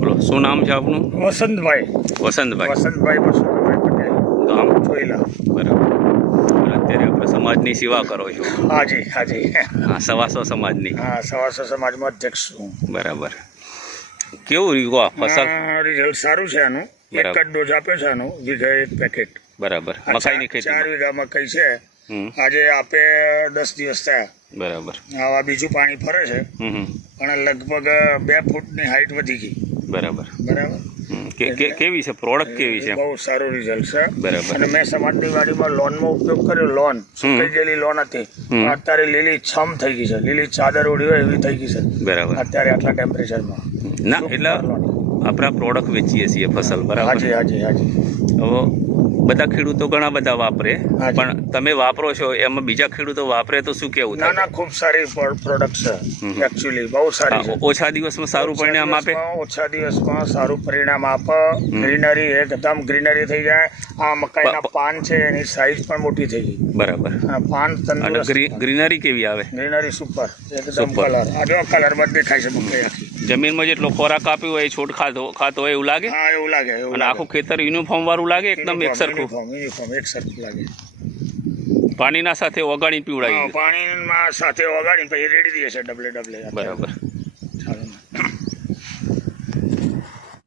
બોલો શું નામ છે આપનું? વસંતભાઈ મસુરભાઈ પટેલ, ગામ ચોઈલા. બરાબર. અત્યારે આપણે સમાજની સેવા કરો છો? હાજી હા, સવાસો સમાજની. હા, સવાસો સમાજમાં અધ્યક્ષ છું. બરાબર. કેવું રહ્યું આ ફસલ? રિઝલ્ટ સારું છે આનું. એક જ ડોઝ આપ્યો છે આનું, વીઘે 1 પેકેટ. બરાબર. મકાઈની ખેતી 4 વીઘા મકાઈ છે. આજે આપે 10 દિવસ થયા. બરાબર. આવા બીજું પાણી ફરે છે, પણ લગભગ 2 ફૂટની હાઈટ વધી ગઈ. બરાબર. કેવી છે પ્રોડક્ટ? કેવી છે? બહુ સારું રિઝલ્ટ છે. બરાબર. અને મેં સમાજની વાડીમાં લોનમાં ઉપયોગ કર્યો. લોન સુકાઈ ગયેલી લોન હતી, અત્યારે લીલી છમ થઈ ગઈ છે, લીલી ચાદર ઉડી હોય એવી થઈ ગઈ છે. બરાબર. અત્યારે આટલા ટેમ્પરેચરમાં ના, એટલે આપણા પ્રોડક્ટ વેચીએ છીએ ફસલ. બરાબર. હાજી. હવે બધા ખેડૂતો ઘણા બધા વાપરે, પણ તમે વાપરો છો એમાં બીજા ખેડૂતો વાપરે તો શું કેવું થાય? ના, ખૂબ સારી પ્રોડક્ટ છે. એકચ્યુઅલી બહુ સારી છે. ઓછા દિવસમાં સારું પરિણામ આપે. ઓછા દિવસમાં સારું પરિણામ આપે. ગ્રીનરી એકદમ ગ્રીનરી થઈ જાય. આ મકાઈના પાન છે એની સાઈઝ પણ મોટી થઈ ગઈ. બરાબર. પાન તંદુરસ્ત. ગ્રીનરી કેવી આવે? ગ્રીનરી સુપર, એકદમ કલર. આ જો કલરમાં દેખાય છે મકાઈ આખી. જમીનમાં જેટલો ખોરાક આપ્યો હોય છોડ ખાતો હોય એવું લાગે? હા, એવું લાગે. અને આખું ખેતર યુનિફોર્મ વાળું લાગે, એકદમ એકસરખું લાગે. પાણીના સાથે ઓગાળી પીવડાવી? પાણીમાં સાથે ઓગાળીને પછી રેડી દઈએ છે ડબલે. બરાબર.